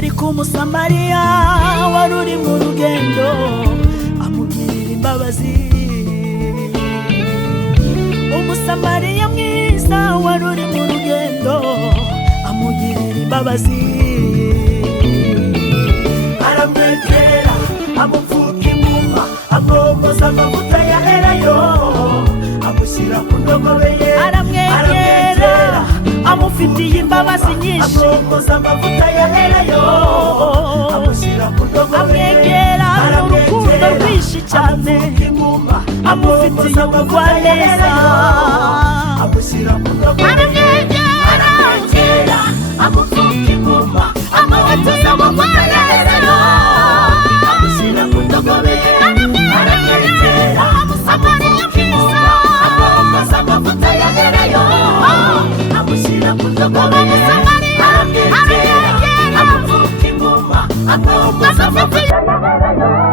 ariko umusamariya wari uri mu rugendo amugirira imbabazi. Umusamariya mwiza wari uri mu rugendo amugirira imbabazi. Aramwegera amupfuka inguma amwogoza amavuta ya elayo amushyira ku ndogobe ye. Aramwegera amufitiye imbabazi nyinshi amwogoza amavuta ya elayo amushyira ku ndogobe ye. Amwegera n'urukundo rwinshi cyane amufitiye ubugwaneza amushyira ku ndogobe ye. Aramwegera amupfuka inguma amwogoza amavuta ya elayo amushyira ku ndogobe ye. Aramwegera amupfuka inguma amwogoza amavuta ya elayo amushyira ku ndogobe ye. Aramwegera amupfuka inguma amwogoza amavuta ya elayo